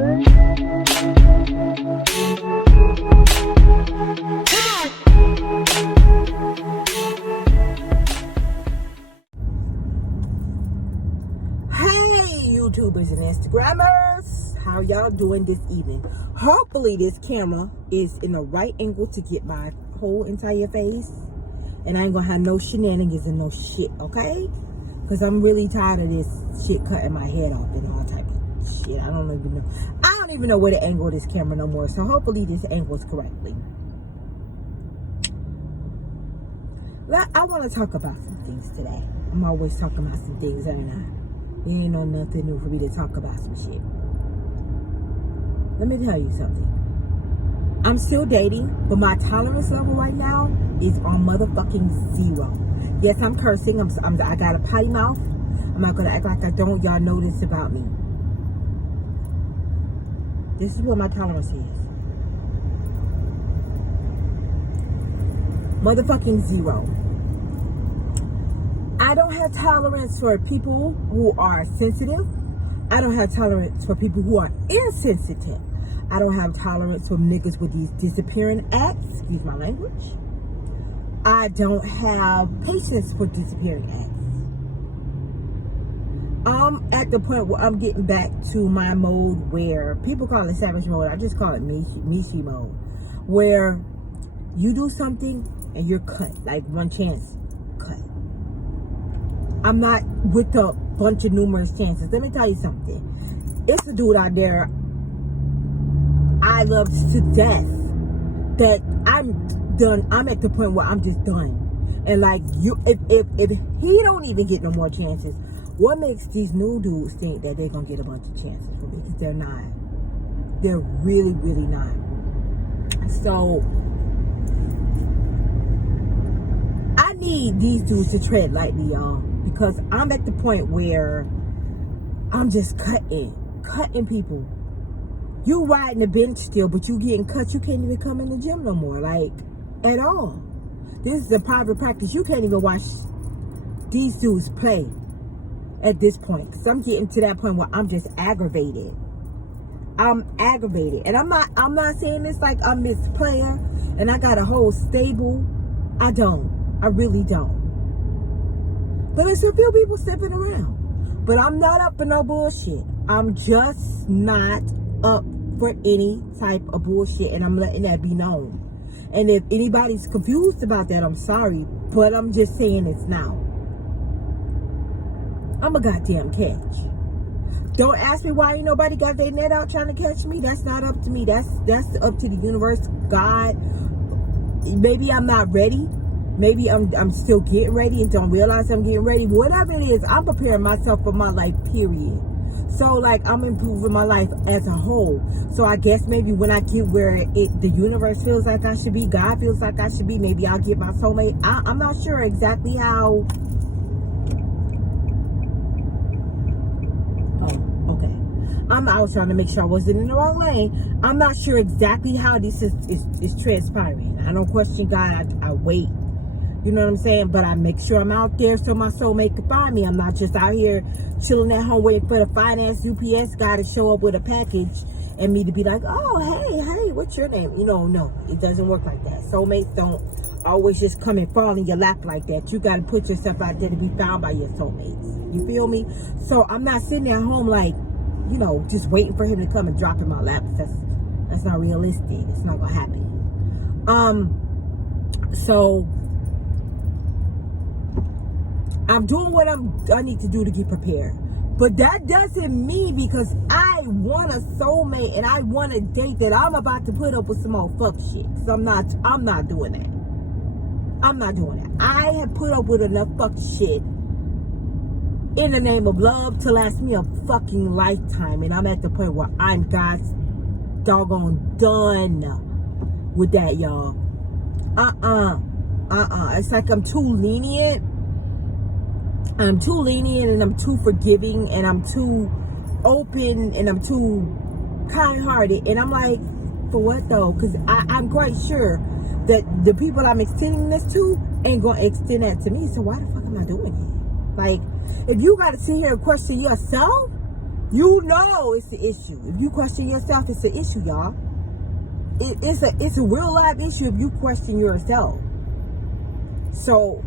YouTubers and Instagrammers, how y'all doing this evening? Hopefully this camera is in the right angle to get my whole entire face, and I ain't gonna have no shenanigans and no shit, okay? Because I'm really tired of this shit cutting my head off and all type of shit. I don't even know where to angle this camera no more, so hopefully this angles correctly. I want to talk about some things today. I'm always talking about some things, ain't I? There ain't no nothing new for me to talk about some shit. Let me tell you something. I'm still dating, but my tolerance level right now is on motherfucking 0. Yes, I'm cursing. I got a potty mouth. I'm not gonna act like I don't. Y'all know this about me. This is what my tolerance is. Motherfucking 0. I don't have tolerance for people who are sensitive. I don't have tolerance for people who are insensitive. I don't have tolerance for niggas with these disappearing acts. Excuse my language. I don't have patience for disappearing acts. I'm at the point where I'm getting back to my mode where people call it savage mode. I just call it Mishi mode. Where you do something and you're cut. Like one chance, cut. I'm not with a bunch of numerous chances. Let me tell you something. It's a dude out there I love to death that I'm done. I'm at the point where I'm just done. And like if he don't even get no more chances, what makes these new dudes think that they're gonna get a bunch of chances from me? Because they're not. They're really, really not. So I need these dudes to tread lightly, y'all. Because I'm at the point where I'm just cutting people. You riding the bench still, but you getting cut. You can't even come in the gym no more, like, at all. This is a private practice. You can't even watch these dudes play at this point. Because I'm getting to that point where I'm just aggravated. I'm aggravated. And I'm not saying this like I'm this player and I got a whole stable. I don't. I really don't. But there's a few people stepping around. But I'm not up for no bullshit. I'm just not up for any type of bullshit. And I'm letting that be known. And if anybody's confused about that, I'm sorry. But I'm just saying it's now. I'm a goddamn catch. Don't ask me why ain't nobody got their net out trying to catch me. That's not up to me. That's up to the universe, God. Maybe I'm not ready. Maybe I'm still getting ready and don't realize I'm getting ready. Whatever it is, I'm preparing myself for my life, period. So, like, I'm improving my life as a whole. So, I guess maybe when I get where the universe feels like I should be, God feels like I should be, maybe I'll get my soulmate. I'm not sure exactly how. Oh, okay. I was trying to make sure I wasn't in the wrong lane. I'm not sure exactly how this is transpiring. I don't question God. I wait. You know what I'm saying? But I make sure I'm out there so my soulmate can find me. I'm not just out here chilling at home waiting for the finance UPS guy to show up with a package and me to be like, oh, hey, what's your name? You know, no, it doesn't work like that. Soulmates don't always just come and fall in your lap like that. You got to put yourself out there to be found by your soulmates. You feel me? So I'm not sitting at home like, you know, just waiting for him to come and drop in my lap. That's not realistic. It's not going to happen. So I'm doing what I need to do to get prepared. But that doesn't mean because I want a soulmate and I want a date that I'm about to put up with some old fuck shit. Because I'm not doing that. I'm not doing that. I have put up with enough fuck shit in the name of love to last me a fucking lifetime. And I'm at the point where I'm God's doggone done with that, y'all. It's like I'm too lenient. I'm too lenient and I'm too forgiving and I'm too open and I'm too kind-hearted. And I'm like, for what though? Because I'm quite sure that the people I'm extending this to ain't going to extend that to me. So why the fuck am I doing it? Like, if you got to sit here and question yourself, You know it's the issue. If you question yourself, it's the issue, y'all. It's a real life issue if you question yourself. So,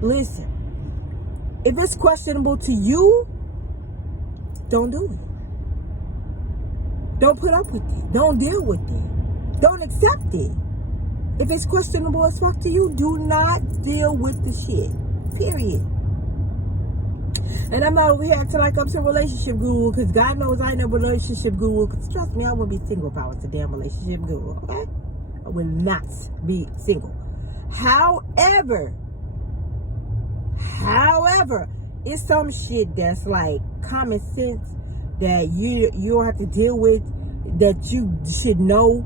listen. If it's questionable to you, don't do it. Don't put up with it. Don't deal with it. Don't accept it. If it's questionable as fuck to you, do not deal with the shit. Period. And I'm not over here acting like I'm some relationship guru, because God knows I ain't a relationship guru. Because trust me, I wouldn't be single if I was a damn relationship guru, okay? I would not be single. However, it's some shit that's like common sense that you don't have to deal with, that you should know,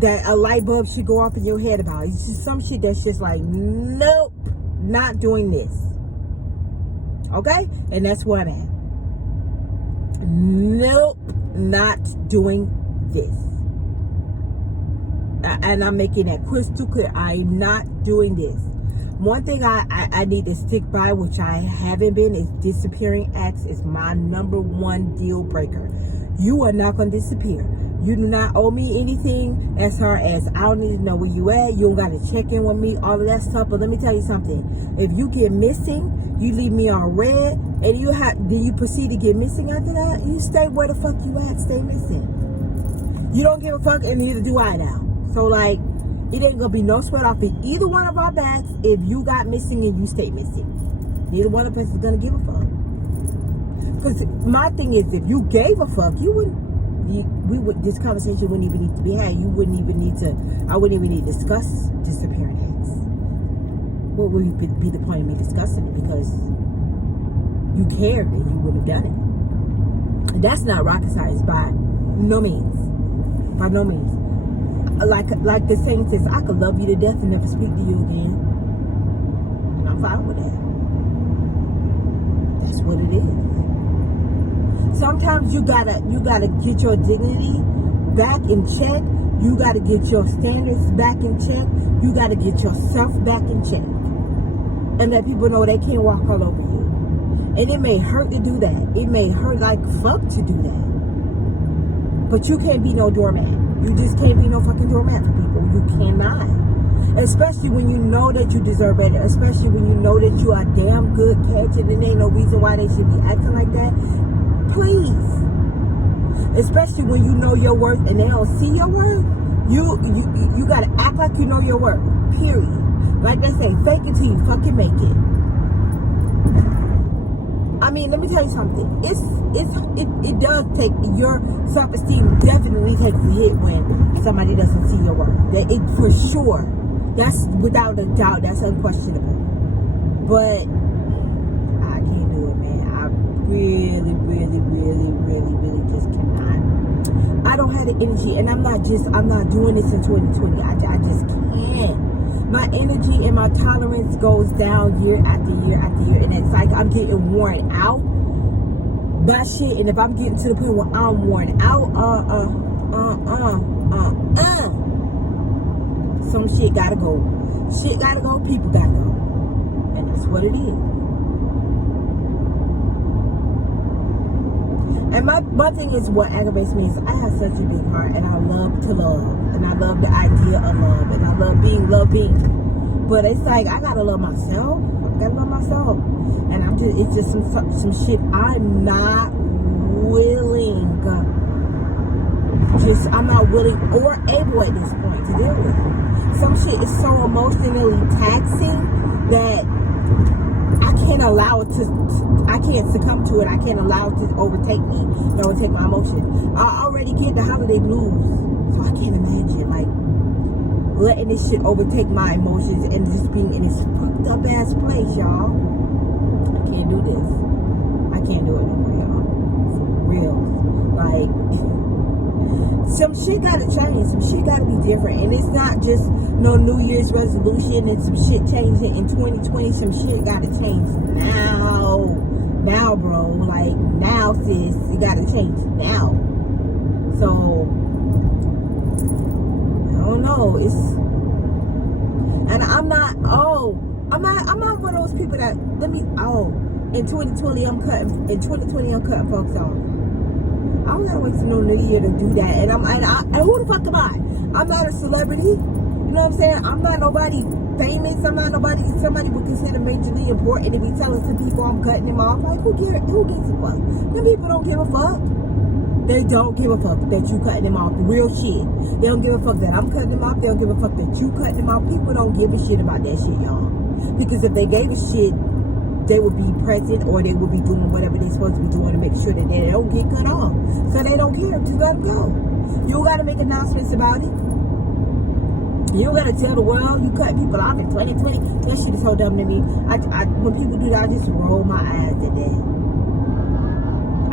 that a light bulb should go off in your head about. It's just some shit that's just like, nope, not doing this. Okay? And that's where I'm at. Nope, not doing this. And I'm making that crystal clear. I'm not doing this. One thing I need to stick by, which I haven't been, is disappearing acts is my number one deal breaker. You are not going to disappear. You do not owe me anything as far as I don't need to know where you at. You don't got to check in with me, all of that stuff. But let me tell you something. If you get missing, you leave me on red, and then you proceed to get missing after that, you stay where the fuck you at. Stay missing. You don't give a fuck, and neither do I now. So, like, it ain't gonna be no sweat off in either one of our backs if you got missing and you stay missing. Neither one of us is gonna give a fuck. Because my thing is, if you gave a fuck, this conversation wouldn't even need to be had. I wouldn't even need to discuss disappearing acts. What would be the point of me discussing it? Because you cared and you would have done it. And that's not rocket science by no means. By no means. Like the saying says, I could love you to death and never speak to you again. And I'm fine with that. That's what it is. Sometimes you gotta get your dignity back in check. You gotta get your standards back in check. You gotta get yourself back in check. And let people know they can't walk all over you. And it may hurt to do that. It may hurt like fuck to do that. But you can't be no doormat. You just can't be no fucking doormat for people. You cannot. Especially when you know that you deserve better. Especially when you know that you are damn good catch, and there ain't no reason why they should be acting like that. Please. Especially when you know your worth and they don't see your worth. You gotta act like you know your worth. Period. Like they say, fake it till you fucking make it. I mean, let me tell you something. It does take, your self-esteem definitely takes a hit when somebody doesn't see your work. It for sure. That's without a doubt. That's unquestionable. But I can't do it, man. I really just cannot. I don't have the energy, and I'm not doing this in 2020. I just can't. My energy and my tolerance goes down year after year after year. And it's like I'm getting worn out by shit. And if I'm getting to the point where I'm worn out, some shit gotta go. Shit gotta go, people gotta go. And that's what it is. And my thing is, what aggravates me is I have such a big heart, and I love to love, and I love the idea of love, and I love being loving. But it's like I gotta love myself. I gotta love myself, and it's just some shit I'm not willing. I'm not willing or able at this point to deal with. Some shit is so emotionally taxing that I can't allow it I can't succumb to it. I can't allow it to overtake me, overtake my emotions. I already get the holiday blues, so I can't imagine, like, letting this shit overtake my emotions and just being in this fucked up ass place, y'all. I can't do this. I can't do it no more, y'all. For real. Like, some shit gotta change. Some shit gotta be different. And it's not just no New Year's resolution and some shit changing in 2020. Some shit gotta change now. Now, bro. Like, now, sis. It gotta change now. So, I don't know. And I'm not one of those people that, in 2020, I'm cutting folks off. I don't gotta wait till no new year to do that. And who the fuck am I? I'm not a celebrity. You know what I'm saying? I'm not nobody famous. I'm not nobody somebody would consider majorly important to be telling some people I'm cutting them off. Like, who gives a fuck? Them people don't give a fuck. They don't give a fuck that you cutting them off. Real shit. They don't give a fuck that I'm cutting them off. They don't give a fuck that you cutting them off. People don't give a shit about that shit, y'all. Because if they gave a shit, they would be present, or they would be doing whatever they're supposed to be doing to make sure that they don't get cut off. So they don't care. Just let them go. You don't got to make announcements about it. You don't got to tell the world you cut people off in 2020. That shit is so dumb to me. When people do that, I just roll my eyes at that.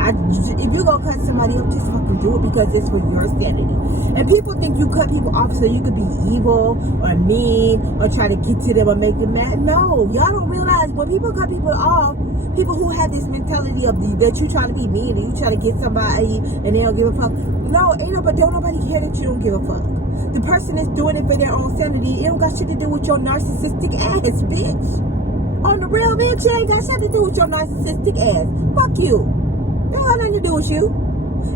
If you're going to cut somebody off, just fucking do it, because it's for your sanity. And people think you cut people off so you could be evil or mean or try to get to them or make them mad. No, y'all don't realize when people cut people off, people who have this mentality of that you trying to be mean and you trying to get somebody and they don't give a fuck. No, don't nobody care that you don't give a fuck. The person is doing it for their own sanity. It don't got shit to do with your narcissistic ass, bitch. On the real, bitch, it ain't got shit to do with your narcissistic ass. Fuck you. It don't have nothing to do with you.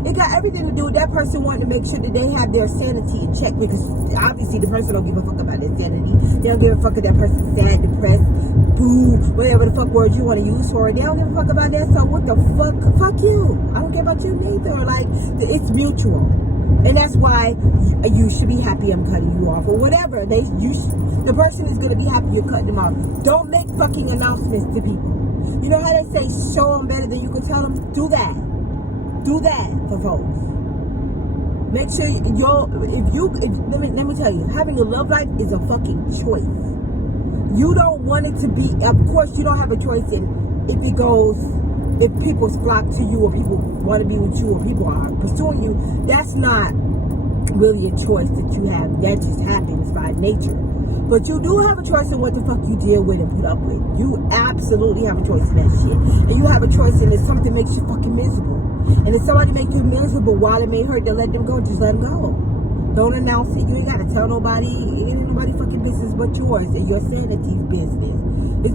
It got everything to do with that person wanting to make sure that they have their sanity in check, because obviously the person don't give a fuck about their sanity. They don't give a fuck if that person's sad, depressed, boo, whatever the fuck word you want to use for it. They don't give a fuck about that. So what the fuck? Fuck you. I don't care about you neither. Like, it's mutual. And that's why you should be happy I'm cutting you off, or whatever. The person is going to be happy you're cutting them off. Don't make fucking announcements to people. You know how they say show them better than you can tell them? Do that. Do that for folks. Make sure let me tell you, having a love life is a fucking choice. You don't want it to be, of course you don't have a choice in if people flock to you, or people want to be with you, or people are pursuing you. That's not really a choice that you have. That just happens by nature. But you do have a choice in what the fuck you deal with and put up with. You absolutely have a choice in that shit. And you have a choice in if something makes you fucking miserable. And if somebody makes you miserable while it may hurt, to let them go, just let them go. Don't announce it. You ain't gotta tell nobody. It ain't nobody fucking business but yours, and your sanity's business.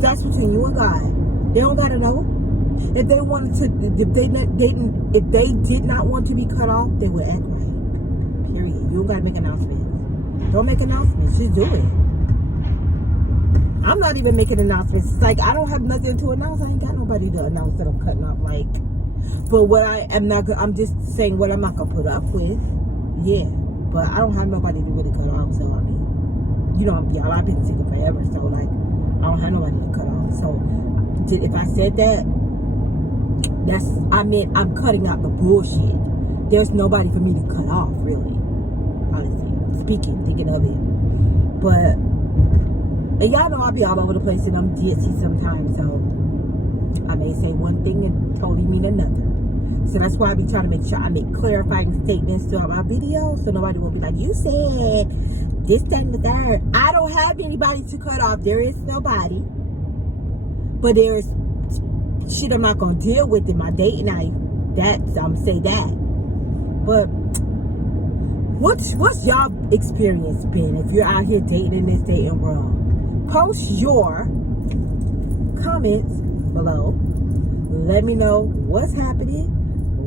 That's between you and God. They don't gotta know. If they wanted to, if they did not want to be cut off, they would act right. Period. You don't gotta make announcements. Don't make announcements. Just do it. I'm not even making announcements. It's like I don't have nothing to announce. I ain't got nobody to announce that I'm cutting off. Like, but what I am not, I'm just saying what I'm not gonna put up with. Yeah, but I don't have nobody to really cut off. So I mean, you know, y'all, I've been single forever. So like, I don't have nobody to cut off. So if I said that, I meant I'm cutting out the bullshit. There's nobody for me to cut off, really. Honestly, thinking of it. But, and y'all know I'll be all over the place and I'm ditzy sometimes, so I may say one thing and totally mean another. So that's why I be trying to make sure I make clarifying statements throughout my videos, so nobody will be like, you said this, that, and the third. I don't have anybody to cut off. There is nobody. But there's shit I'm not gonna deal with in my dating life. I'm say that. But what's y'all experience been if you're out here dating in this dating world? Post your comments below. Let me know what's happening,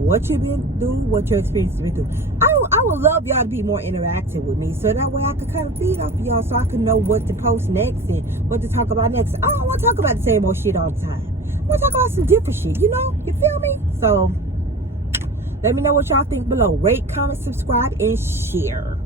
what you've been doing, what your experience has been through. I would love y'all to be more interactive with me, so that way I can kind of feed off of y'all, so I can know what to post next and what to talk about next. I don't want to talk about the same old shit all the time. I want to talk about some different shit, you know? You feel me? So let me know what y'all think below. Rate, comment, subscribe, and share.